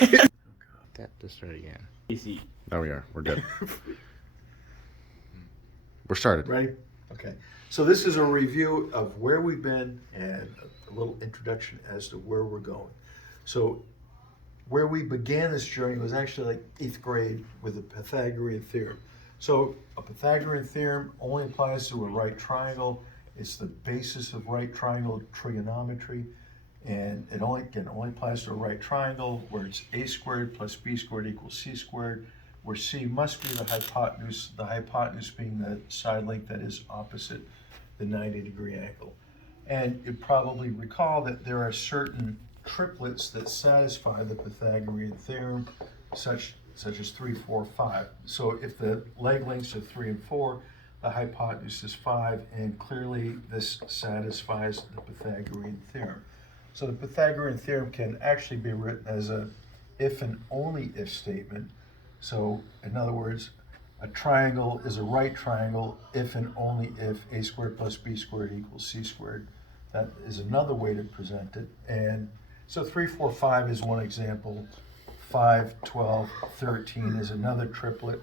Let's start again. Easy. There we are. We're good. We're started. Ready? Okay. So this is a review of where we've been and a little introduction as to where we're going. So where we began this journey was actually like 8th grade with the Pythagorean theorem. So a Pythagorean theorem only applies to a right triangle. It's the basis of right triangle trigonometry. And it only applies to a right triangle where it's a squared plus b squared equals c squared, where c must be the hypotenuse being the side length that is opposite the 90-degree angle. And you probably recall that there are certain triplets that satisfy the Pythagorean theorem, such as 3, 4, 5. So if the leg lengths are 3 and 4, the hypotenuse is 5, and clearly this satisfies the Pythagorean theorem. So the Pythagorean theorem can actually be written as a if and only if statement. So in other words, a triangle is a right triangle if and only if a squared plus b squared equals c squared. That is another way to present it. And so 3, 4, 5 is one example. 5, 12, 13 is another triplet.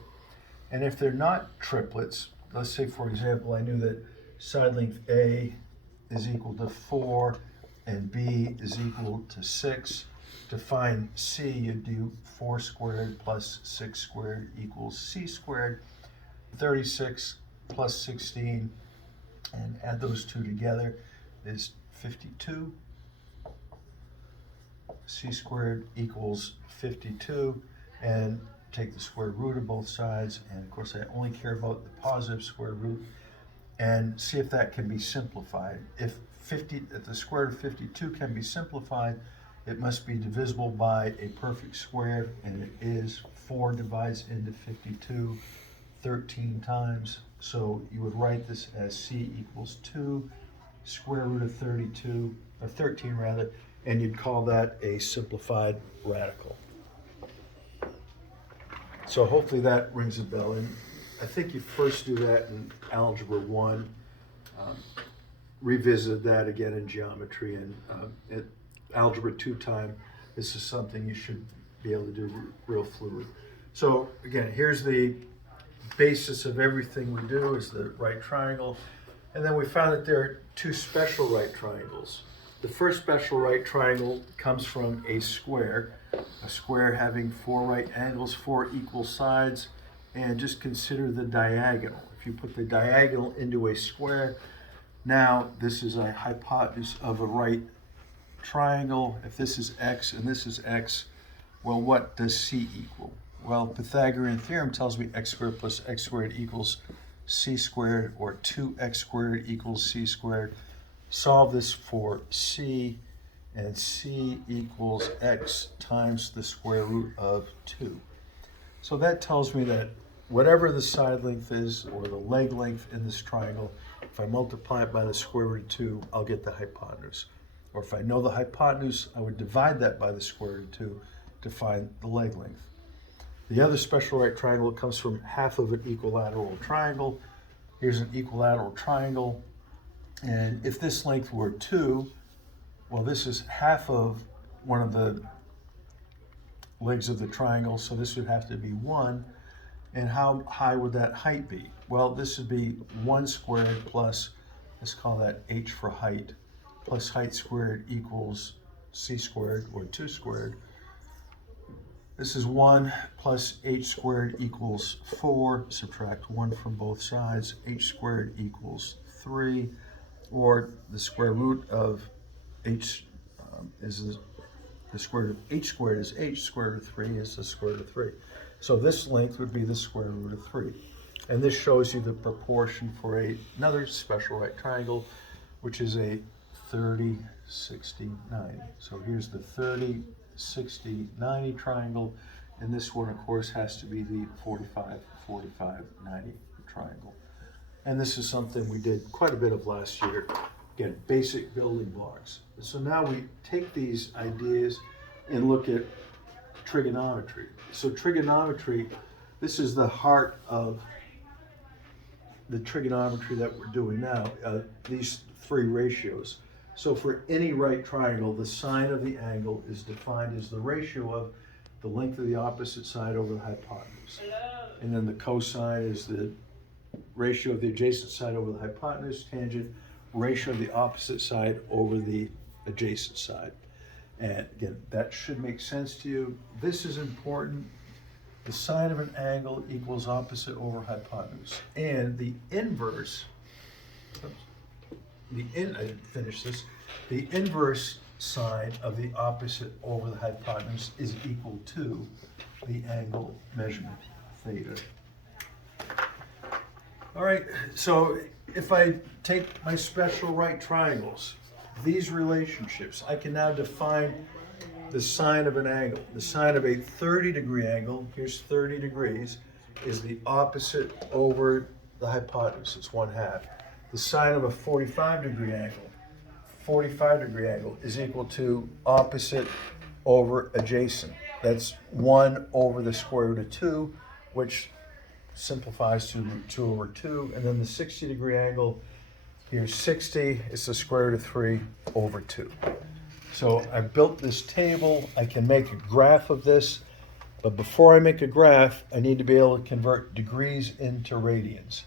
And if they're not triplets, let's say for example, I knew that side length A is equal to 4 and B is equal to 6. To find C, you do 4 squared plus 6 squared equals C squared. 36 plus 16, and add those two together is 52. C squared equals 52, and take the square root of both sides, and of course I only care about the positive square root, and see if that can be simplified. If the square root of 52 can be simplified, it must be divisible by a perfect square, and it is. 4 divides into 52 13 times, so you would write this as C equals 2 square root of 32, or 13 rather, and you'd call that a simplified radical. So hopefully that rings a bell. And I think you first do that in Algebra 1, revisit that again in geometry, and at Algebra 2 time, this is something you should be able to do real fluid. So again, here's the basis of everything we do is the right triangle. And then we found that there are 2 special right triangles. The first special right triangle comes from a square having 4 right angles, 4 equal sides, and just consider the diagonal. If you put the diagonal into a square, now this is a hypotenuse of a right triangle. If this is x and this is x, well, what does c equal? Well, Pythagorean theorem tells me x squared plus x squared equals c squared, or 2x squared equals c squared. Solve this for c, and c equals x times the square root of 2. So that tells me that whatever the side length is, or the leg length in this triangle, if I multiply it by the square root of 2, I'll get the hypotenuse. Or if I know the hypotenuse, I would divide that by the square root of 2 to find the leg length. The other special right triangle comes from half of an equilateral triangle. Here's an equilateral triangle, and if this length were 2, well, this is half of one of the legs of the triangle, so this would have to be 1. And how high would that height be? Well, this would be 1 squared plus, let's call that h for height, plus height squared equals c squared, or 2 squared. This is 1 plus h squared equals 4. Subtract 1 from both sides. H squared equals 3, or the square root of h the square root of h squared is h. Square root of 3 is the square root of 3. So this length would be the square root of 3. And this shows you the proportion for another special right triangle, which is a 30, 60, 90. So here's the 30, 60, 90 triangle, and this one, of course, has to be the 45, 45, 90 triangle. And this is something we did quite a bit of last year. Again, basic building blocks. So now we take these ideas and look at trigonometry. So trigonometry, this is the heart of the trigonometry that we're doing now, these 3 ratios. So for any right triangle, the sine of the angle is defined as the ratio of the length of the opposite side over the hypotenuse. And then the cosine is the ratio of the adjacent side over the hypotenuse, tangent, ratio of the opposite side over the adjacent side. And again, that should make sense to you. This is important. The sine of an angle equals opposite over hypotenuse. And the inverse, I didn't finish this. The inverse sine of the opposite over the hypotenuse is equal to the angle measurement, theta. All right, so if I take my special right triangles, these relationships, I can now define the sine of an angle. The sine of a 30-degree angle, here's 30 degrees, is the opposite over the hypotenuse, it's 1/2. The sine of a 45-degree angle, 45-degree angle is equal to opposite over adjacent. That's 1 over the square root of 2, which simplifies to 2 over 2. And then the 60-degree angle, here's 60, it's the square root of 3 over 2. So I built this table. I can make a graph of this, but before I make a graph, I need to be able to convert degrees into radians.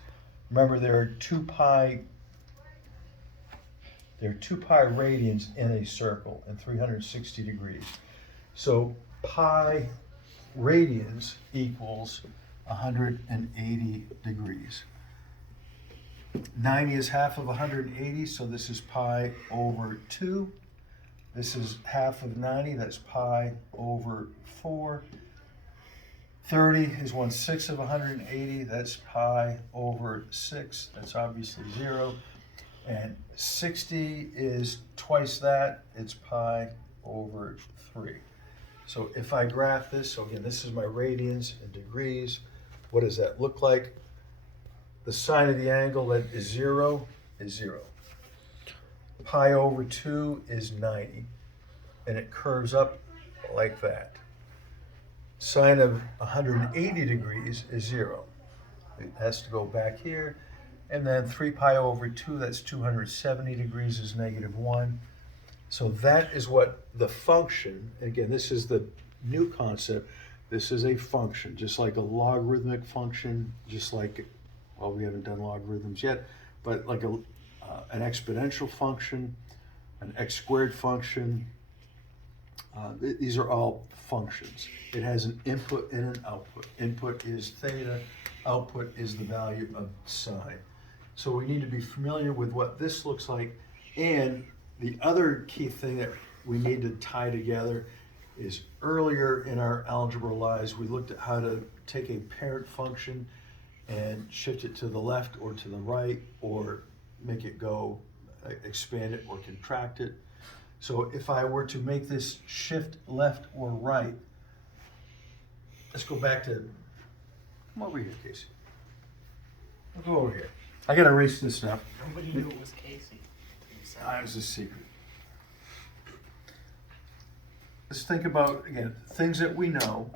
Remember, there are 2 pi radians in a circle and 360 degrees. So pi radians equals 180 degrees. 90 is half of 180, so this is pi over 2. This is half of 90, that's pi over 4. 30 is 1/6 of 180, that's pi over 6, that's obviously 0. And 60 is twice that, it's pi over 3. So if I graph this, so again, this is my radians and degrees. What does that look like? The sine of the angle that is 0 is 0. Pi over 2 is 90, and it curves up like that. Sine of 180 degrees is 0. It has to go back here. And then 3 pi over 2, that's 270 degrees, is -1. So that is what the function, again, this is the new concept, this is a function, just like a logarithmic function, just like, well, we haven't done logarithms yet, but like an exponential function, an x squared function, these are all functions. It has an input and an output. Input is theta, output is the value of sine. So we need to be familiar with what this looks like. And the other key thing that we need to tie together is earlier in our algebra lives, we looked at how to take a parent function and shift it to the left or to the right, or make it go, expand it or contract it. So if I were to make this shift left or right, let's go back to, come over here, Casey. We'll go over here. I gotta erase this stuff. Nobody knew it was Casey. It was a secret. Let's think about, again, things that we know.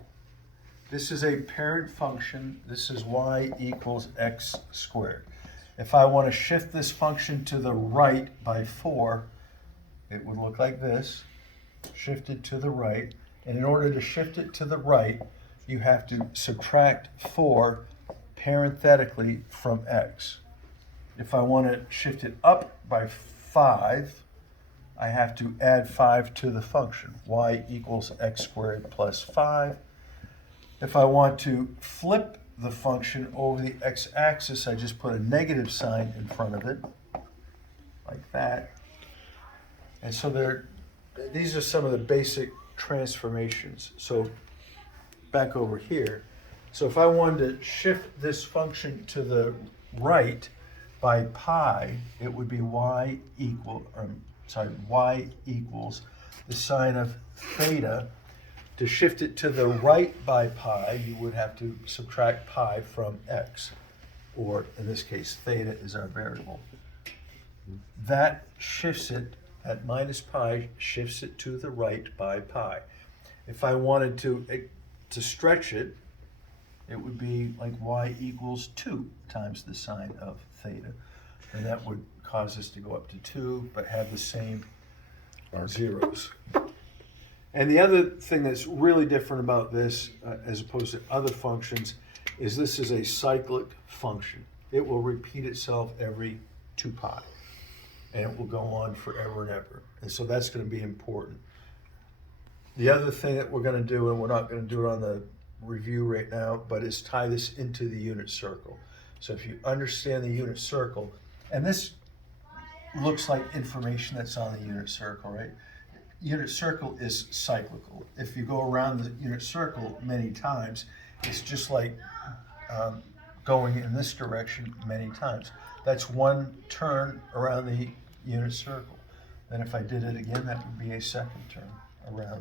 This is a parent function. This is y equals x squared. If I want to shift this function to the right by 4, it would look like this. Shift it to the right. And in order to shift it to the right, you have to subtract 4 parenthetically from x. If I want to shift it up by 5, I have to add 5 to the function. Y equals x squared plus 5. If I want to flip the function over the x-axis, I just put a negative sign in front of it, like that. And so these are some of the basic transformations. So back over here. So if I wanted to shift this function to the right by pi, it would be y equals the sine of theta. To shift it to the right by pi, you would have to subtract pi from x, or in this case, theta is our variable. That shifts it, at minus pi, shifts it to the right by pi. If I wanted to stretch it, it would be like y equals 2 times the sine of theta. And that would cause us to go up to 2, but have the same zeros. And the other thing that's really different about this, as opposed to other functions, is this is a cyclic function. It will repeat itself every 2 pi, and it will go on forever and ever. And so that's going to be important. The other thing that we're going to do, and we're not going to do it on the review right now, but is tie this into the unit circle. So if you understand the unit circle, and this looks like information that's on the unit circle, right? Unit circle is cyclical. If you go around the unit circle many times, it's just like going in this direction many times. That's one turn around the unit circle. Then if I did it again, that would be a second turn around.